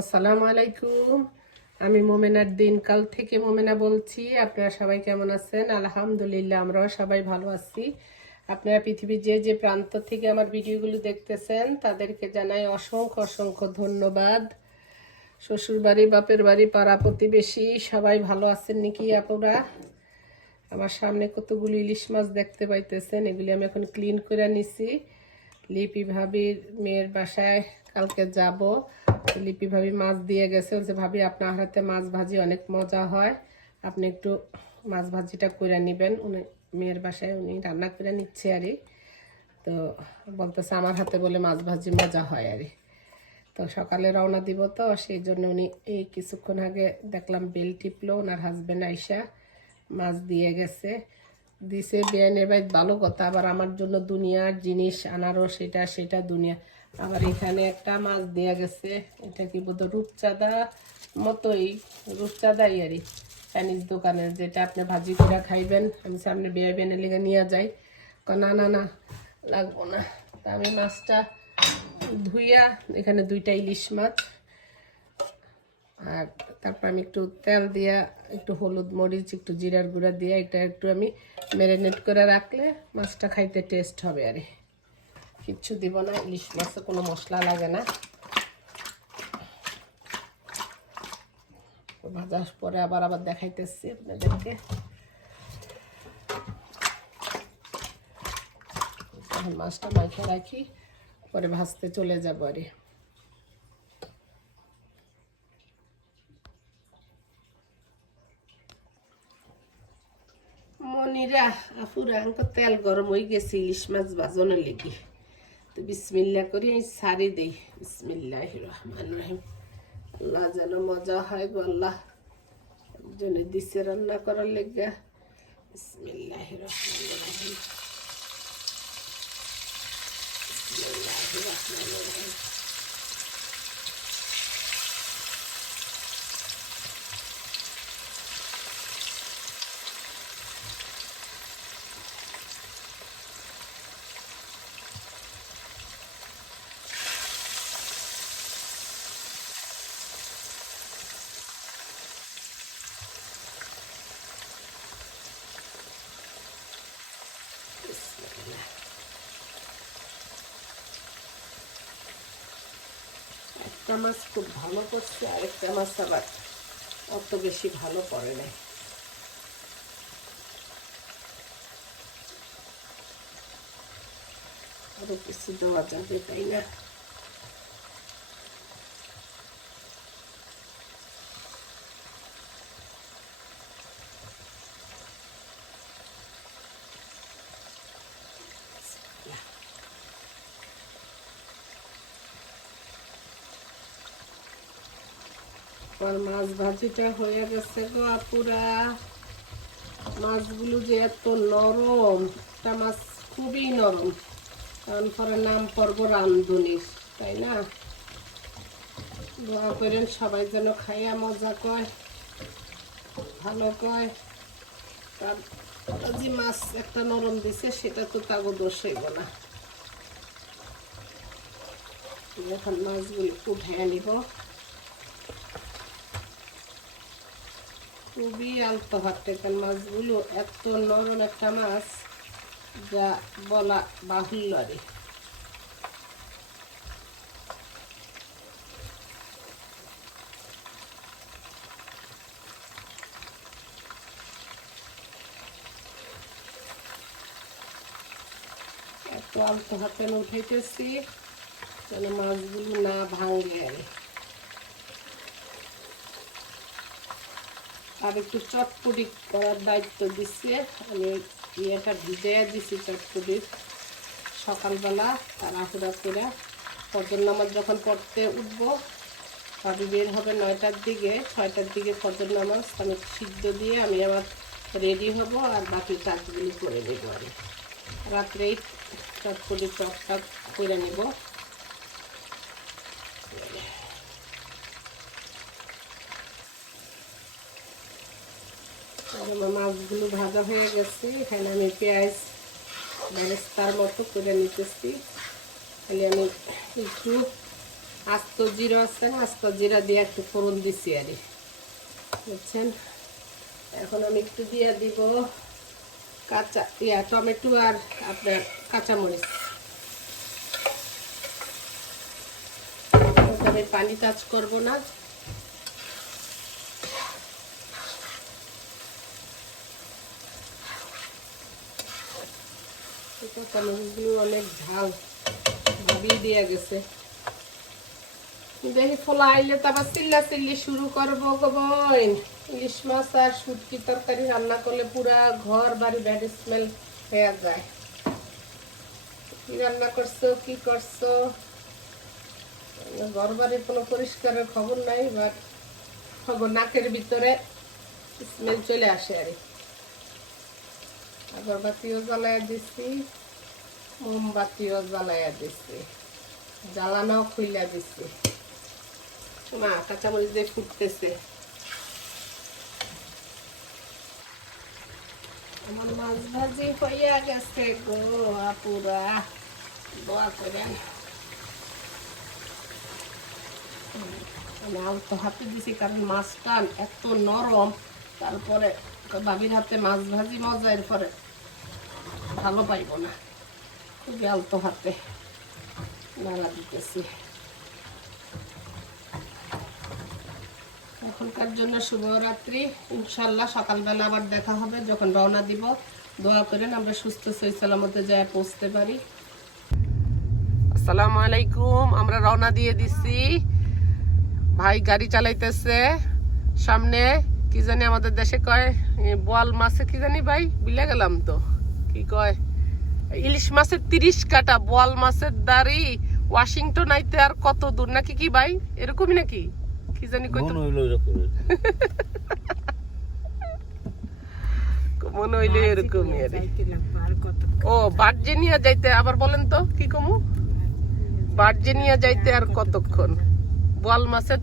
আসসালামু আলাইকুম। আমি মোমেনার দিনকাল থেকে মোমেনা বলছি। আপনারা সবাই কেমন আছেন? আলহামদুলিল্লাহ, আমরাও সবাই ভালো আছি। আপনারা পৃথিবীর যে যে প্রান্ত থেকে আমার ভিডিওগুলো দেখতেছেন, তাদেরকে জানাই অসংখ্য অসংখ্য ধন্যবাদ। শ্বশুর বাড়ি বাপের বাড়ি, পাড়া প্রতিবেশী, সবাই ভালো আছেন নাকি আপনারা? আমার সামনে কতগুলো ইলিশ মাছ দেখতে পাইতেছেন, এগুলি আমি এখন ক্লিন করে নিছি। লিপি ভাবির মেয়ের বাসায় কালকে যাব। লিপি ভাবি মাছ দিয়ে গেছে, বলছে, ভাবি, আপনার হাতে মাছ ভাজি অনেক মজা হয়। আপনি একটু মাছ ভাজিটা করে নেবেন। উনি, মেয়ের বাসায় উনি রান্না করে নিচ্ছে আরে তো বলতেছে, আমার হাতে বলে মাছ ভাজি মজা হয় আরে তো সকালে রওনা দিব তো, সেই জন্য উনি এই কিছুক্ষণ আগে দেখলাম বেল টিপলো, ওনার হাজব্যান্ড আইসা মাছ দিয়ে গেছে। দিছে বিয়ানের বাইত ভালো কথা, আবার আমার জন্য দুনিয়ার জিনিস আনারও সেটা সেটা, দুনিয়া। আবার এখানে একটা মাছ দেয়া গেছে। এটা কি বোধ রূপচাঁদা মতোই, রূপচাঁদাই আরই চাইনিজ দোকানের যেটা আপনি ভাজি করে খাইবেন, আমি সামনে বিয়ে বেনে লেগে নিয়ে যাই। না না না, লাগবো না। তা আমি মাছটা ধুইয়া এখানে দুইটা ইলিশ মাছ আর তারপর আমি একটু তেল দিয়া, একটু হলুদ মরিচ, একটু জিরার গুঁড়া দিয়ে এটা একটু আমি ম্যারিনেট করে রাখলে মাছটা খাইতে টেস্ট হবে আরে কিচ্ছু দিব না, ইলিশ মাছে কোনো মশলা লাগে না। ভাজার পরে আবার আবার দেখাইতেছি আপনাদেরকে। মাছটা মাখে রাখি, পরে ভাজতে চলে যাব আরে। মনিরা আঙ্ক তেল গরম হয়ে গেছে ইলিশ মাছ বাজনের লেগে। তো বিসমিল্লা করি আমি সারি দেই বিসমিল্লাহ রহমান রহিম আল্লাহ যেন মজা হয় গো আল্লাহ একজনে দিছে রান্না করার লেগে বিসমিল্লাহ রহমান রহিম বিসমিল্লাহ রহমান রহিম মাছ খুব ভালো করছে, আরেকটা মাছ আবার অত বেশি ভালো করে নাই। আরও কিছু দেওয়া যাবে, তাই না? আর মাছ ভাজিটা হয়ে গেছে গো আপুরা। মাছগুলো যে এত নরম, একটা মাছ খুবই নরম। কারণ পরে নাম পর্ব রান্ধুনির, তাই না? দোয়া করেন সবাই যেন খাইয়া মজা কয়, ভালো কয়। তার যে মাছ একটা নরম দিছে, সেটা তো তাগো দোষ হইব না। এখন মাছগুলি উঠে নিব। খুবই আলতো হাতেকার মাছগুলো এত নরম একটা মাছ যা বলা বাহুল্য রে। এত আলতো হাতে উঠেতেছি যেন মাছগুলো না ভাঙে আরে আর একটু চটপটি করার দায়িত্ব দিচ্ছে আমি ইয়েটা ভিজে দিছি চটপটির সকালবেলা তাড়াহুড়া করে। ফজর নামাজ যখন পড়তে উঠবো, ভাবি বের হবে নয়টার দিকে। ছয়টার দিকে ফজর নামাজ আমি সিদ্ধ দিয়ে আমি আবার রেডি হব আর বাকি কাজগুলি করে নেব আর রাত্রেই চটপটি চটটা করে নেব। আমার মাছগুলো ভাজা হয়ে গেছে। এখানে আমি পেঁয়াজ বেরেস্তার মতো করে নিতেছি। তাহলে আমি একটু আস্ত জিরা আছে না, আস্ত জিরা দিয়ে একটু ফোড়ন দিছি আর বুঝছেন? এখন আমি একটু দিয়ে দিব কাঁচা, ইয়া, টমেটো আর আপনার কাঁচামরিচ। আমি পানি টাচ করব না। কাঁচামরিচগুলো অনেক ঝাল। ভাবিয়ে দিয়ে গেছে। দেখি ফোলা আইলে তো আবার চিল্লা চিল্লি শুরু করব ইলিশ মাছ আর তরকারি রান্না করলে পুরা ঘর বাড়ি ব্যাড স্মেল হয়ে যায়। কি রান্না করছ, কি করছ? ঘর বাড়ির কোনো পরিষ্কারের খবর নাই বাট খবর নাকের ভিতরে স্মেল চলে আসে আর। আগরবাতিও জ্বালাইয়া দিছি, মোমবাতিও জ্বালাইয়া দিছি, জ্বালানাও খুইলা দিছি। মা, কাঁচামরিচ দিয়ে ফুটতেছে। আমার মাছ ভাজি হইয়া গেছে গো আপুরা, দোয়া করেন। আমি আলতো হাতে দিছি কারণ মাছটা এত নরম, তারপরে বাবির হাতে মাছ ভাজি মজা এরপরে ভালো পাইব না। খুবই আলতো হাতে। নাড়া দিতেছি। এখনকার জন্য শুভরাত্রি। ইনশাল্লাহ সকালবেলা আবার দেখা হবে। যখন রওনা দিব দোয়া করেন আমরা সুস্থ সই সালামতে যায় পৌঁছতে পারি। আসসালামু আলাইকুম। আমরা রওনা দিয়ে দিছি। ভাই গাড়ি চালাইতেছে। সামনে কি জানি আমাদের দেশে কয় এ, বোয়াল মাছে কি জানি ভাই বিলে গেলাম তো। কি কয়? ইলিশ মাছের তিরিশ কাটা বোয়াল মাছের দাড়ি ওয়াশিংটন আইতে আর কত দূর? নাকি কি ভাই? এরকমই নাকি? কি জানি কইতো। মন হইল এরকম। হইলে এরকমই আর ও ভার্জিনিয়া যাইতে আবার বলেন তো কি কমু? ভার্জিনিয়া যাইতে আর কতক্ষণ? বোয়াল মাছের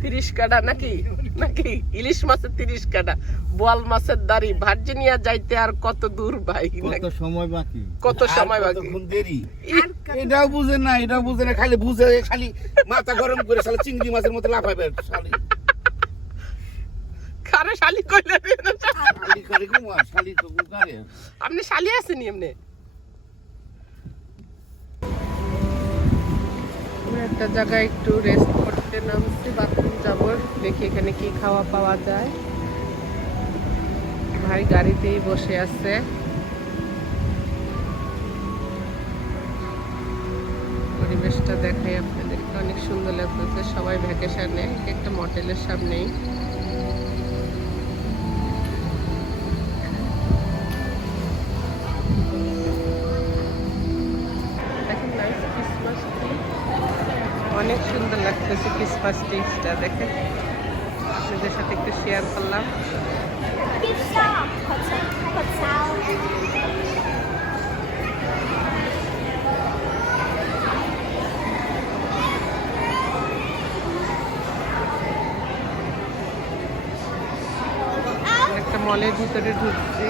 তিরিশ কাটা নাকি? নাকি ইলিশ মাছের তিরিশ কাটা বোয়াল মাছের দাড়ি ভার্জিনিয়া যাইতে আর কত দূর ভাই কত সময় বাকি? কত সময় বাকি? দেরি? এটাও বুঝে না এটাও বুঝে না খালি বুঝে খালি মাথা গরম করে শালা চিংড়ি মাছের মতো লাফাবে শালি। কারে শালি কইলে? শালি করে ঘুমা শালি তো করে আপনি শালি আছেন এমনি? একটা জায়গায় একটু রেস্ট করতে নামছি বাথরুম যাব, দেখি এখানে কি খাওয়া পাওয়া যায়। ভাই গাড়িতেই বসে আছে। পরিবেশটা দেখাই আপনাদেরকে, অনেক সুন্দর লাগতেছে। সবাই ভ্যাকেশনে একটা মডেলের সামনেই। লাগতেছে ক্রিসমাস ট্রিটা দেখেন আপনাদের সাথে একটু শেয়ার করলাম. একটা মলের ভিতরে ঢুকছি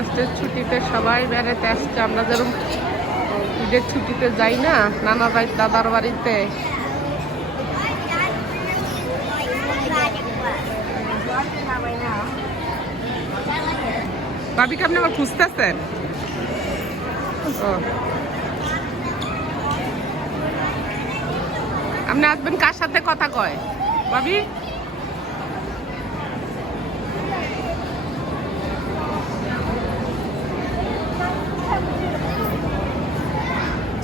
ক্রিসমাসের ছুটিতে, সবাই বেড়াতে আসছে। আমরা যেরকম ঈদের ছুটিতে যাই না, নানা বাড়ি দাদার বাড়িতে। ভাবিকে আপনি আবার খুঁজতেছেন। আপনি আসবেন কার সাথে কথা কয়? ভাবি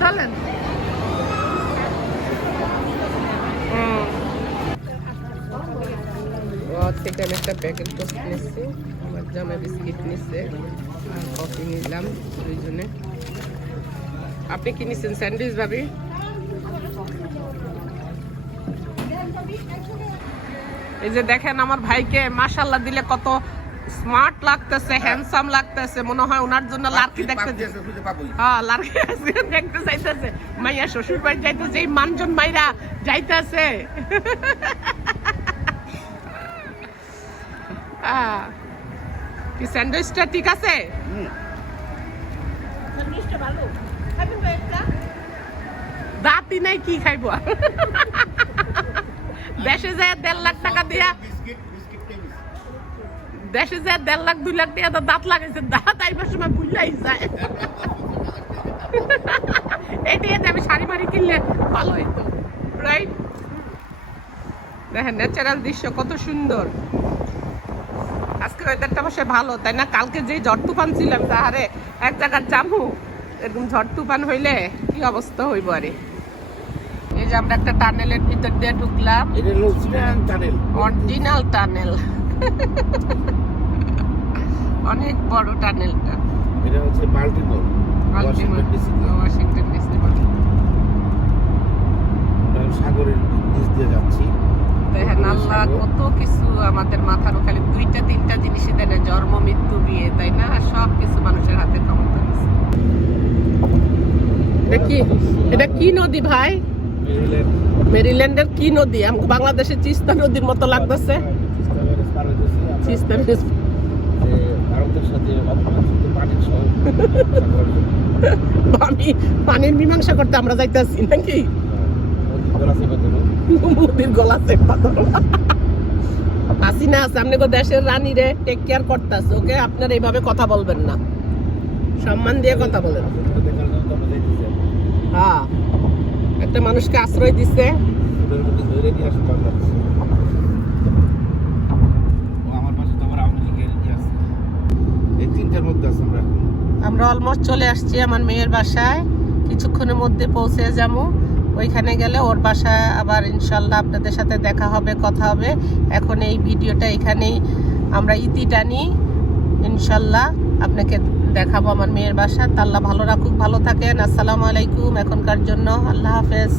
চলেন হুম ও থেকে আমি একটা প্যাকেট টোস্ট নিচ্ছি আমার জামা বিস্কিট নিচ্ছে আর কফি নিলাম দুইজনে। আপনি কি নিচ্ছেন স্যান্ডউইচ ভাবি? এই যে দেখেন আমার ভাইকে মাশাল্লাহ দিলে কত স্মার্ট লাগতেছে হ্যান্ডসাম লাগতেছে মনে হয় ওনার জন্য লাড়কি দেখতে পাপ দিয়েছে, খুঁজে পাবোই। হ্যাঁ আছে, দেখতে যাইতেছে মাইয়া শ্বশুর বাড়ি যাইতেছে এই মানজন মাইরা যাইতেছে। কি স্যান্ডউইচটা ঠিক আছে? হুম। দাঁতই নাই কি খাইব? দেশে যায় দেড় লাখ টাকা দিয়া বিস্কিট, বিস্কিট টেবিস। দেশে যায় দেড় লাখ দুই লাখ টাকা তো দাঁত লাগাইছে। দাঁত আইবার সময় বুঝলাই যায়। এটি আমি শাড়ি মারি কিনলে ভালো হইতো রাইট দেখেন ন্যাচারাল দৃশ্য কত সুন্দর। ওয়েদারটা অবশ্য ভালো তাই না? কালকে যে ঝড় তুফান ছিলাম তাহারে এক জায়গার জামু এরকম ঝড় তুফান হইলে কি অবস্থা হইব আরে? এই যে আমরা একটা টানেলের ভিতর দিয়ে ঢুকলাম। অরিজিনাল টানেল অনেক বড় টানেলটা। এটা হচ্ছে Baltimore, Washington DC. Washington DC সাগরের নিচ দিয়ে যাচ্ছি। দেখেন আল্লাহ কত কিছু আমাদের মাথার খালি দুইটা তিনটা জিনিসই দেয় না জন্ম মৃত্যু বিয়ে তাই না? সব কিছু মানুষের হাতে ক্ষমতা আছে এটা কি? এটা কি নদী ভাই? মেরিল্যান্ডের কি নদী? আমাকে বাংলাদেশের তিস্তা নদীর মতো লাগতেছে। তিস্তা ব্যারেজ পার হইতেছি। আমরা তিস্তা যে ভারতের সাথে অপরাজিত পানির সহ আমি পানির মীমাংসা করতে আমরা যাইতেছি নাকি? দেবো। মোদির গলা চেপা ধরো হাসিনা, সামনে গো দেশের রানী রে টেক কেয়ার করতেছে, ওকে আপনার এইভাবে কথা বলবেন না সম্মান দিয়ে কথা বলেন। হ্যাঁ একটা মানুষকে আশ্রয় আছে। আছে এখন। আমরা অলমোস্ট চলে আসছি আমার মেয়ের বাসায় কিছুক্ষণের মধ্যে পৌঁছে যাব ওইখানে গেলে ওর বাসা আবার ইনশাল্লাহ আপনাদের সাথে দেখা হবে, কথা হবে। এখন এই ভিডিওটা এখানেই আমরা ইতি টানি। ইনশাল্লাহ আপনাকে দেখাবো আমার মেয়ের বাসা। তাল্লাহ ভালো রাখুক, ভালো থাকেন। আসসালামু আলাইকুম এখনকার জন্য। আল্লাহ হাফেজ।